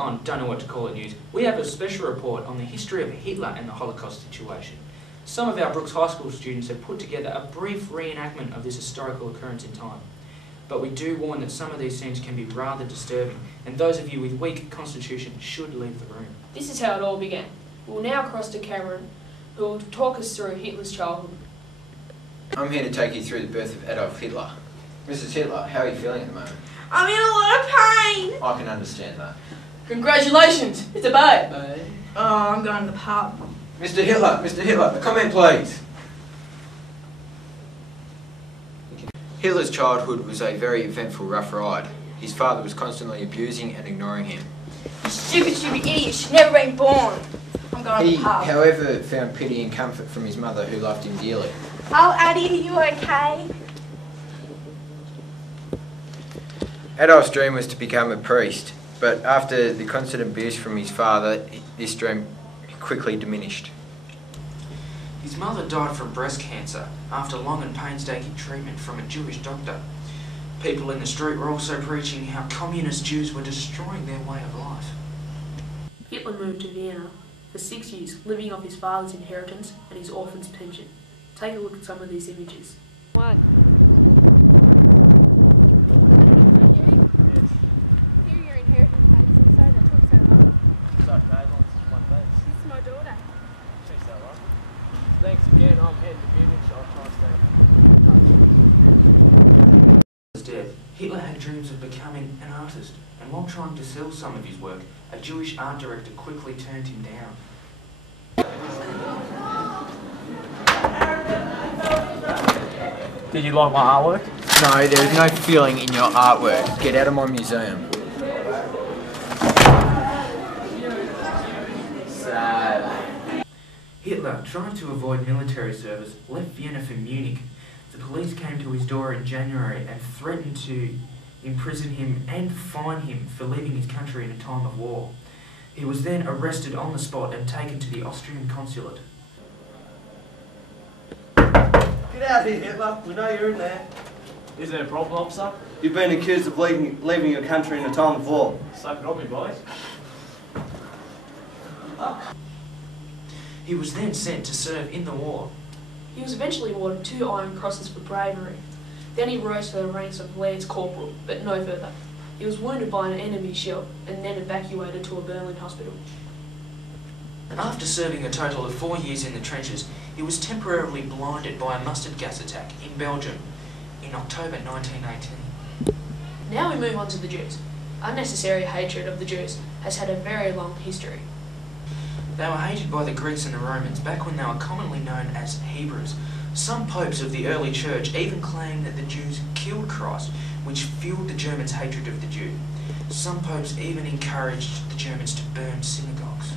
on Don't Know What to Call It News, we have a special report on the history of Hitler and the Holocaust situation. Some of our Brooks High School students have put together a brief reenactment of this historical occurrence in time. But we do warn that some of these scenes can be rather disturbing, and those of you with weak constitutions should leave the room. This is how it all began. We'll now cross to Cameron, who will talk us through Hitler's childhood. I'm here to take you through the birth of Adolf Hitler. Mrs. Hitler, how are you feeling at the moment? I'm in a lot of pain. I can understand that. Congratulations, it's a babe. Oh, I'm going to the pub. Mr. Hitler, a comment please. Hitler's childhood was a very eventful, rough ride. His father was constantly abusing and ignoring him. You stupid idiot, she's never been born. I'm going to He, the pub. however, found pity and comfort from his mother, who loved him dearly. Oh, Addie, are you okay? Adolf's dream was to become a priest, but after the constant abuse from his father, this dream quickly diminished. His mother died from breast cancer after long and painstaking treatment from a Jewish doctor. People in the street were also preaching how communist Jews were destroying their way of life. Hitler moved to Vienna for 6 years, living off his father's inheritance and his orphan's pension. Take a look at some of these images. Hitler had dreams of becoming an artist, and while trying to sell some of his work, a Jewish art director quickly turned him down. Did you like my artwork? No, there is no feeling in your artwork. Get out of my museum. Sad. Hitler, trying to avoid military service, left Vienna for Munich. The police came to his door in January and threatened to imprison him and fine him for leaving his country in a time of war. He was then arrested on the spot and taken to the Austrian consulate. Get out of here, Hitler. We know you're in there. Is there a problem, officer? You've been accused of leaving your country in a time of war. So could I be, boys? He was then sent to serve in the war. He was eventually awarded 2 Iron Crosses for bravery. Then he rose to the ranks of Lance Corporal, but no further. He was wounded by an enemy shell and then evacuated to a Berlin hospital. After serving a total of 4 years in the trenches, he was temporarily blinded by a mustard gas attack in Belgium in October 1918. Now we move on to the Jews. Unnecessary hatred of the Jews has had a very long history. They were hated by the Greeks and the Romans back when they were commonly known as Hebrews. Some popes of the early church even claimed that the Jews killed Christ, which fueled the Germans' hatred of the Jew. Some popes even encouraged the Germans to burn synagogues.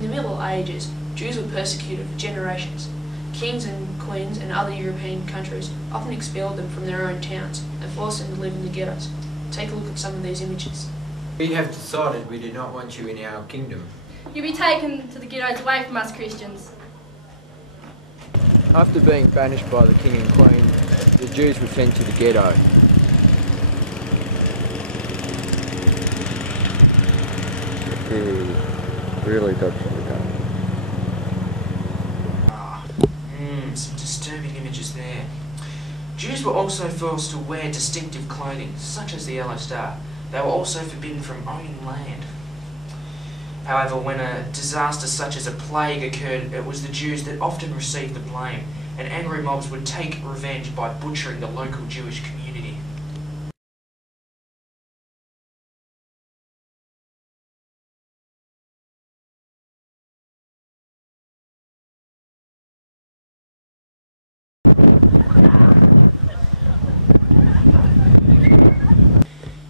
In the Middle Ages, Jews were persecuted for generations. Kings and queens and other European countries often expelled them from their own towns and forced them to live in the ghettos. Take a look at some of these images. We have decided we do not want you in our kingdom. You'll be taken to the ghettos away from us Christians. After being banished by the king and queen, the Jews were sent to the ghetto. Really dodgy the gun. Some disturbing images there. Jews were also forced to wear distinctive clothing, such as the yellow star. They were also forbidden from owning land. However, when a disaster such as a plague occurred, it was the Jews that often received the blame, and angry mobs would take revenge by butchering the local Jewish community.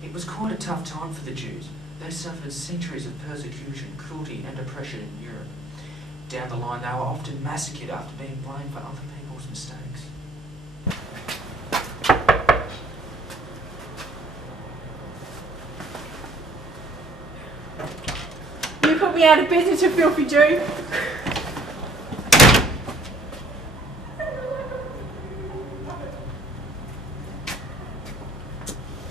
It was quite a tough time for the Jews. They suffered centuries of persecution, cruelty and oppression in Europe. Down the line, they were often massacred after being blamed for other people's mistakes. You put me out of business, you filthy Jew.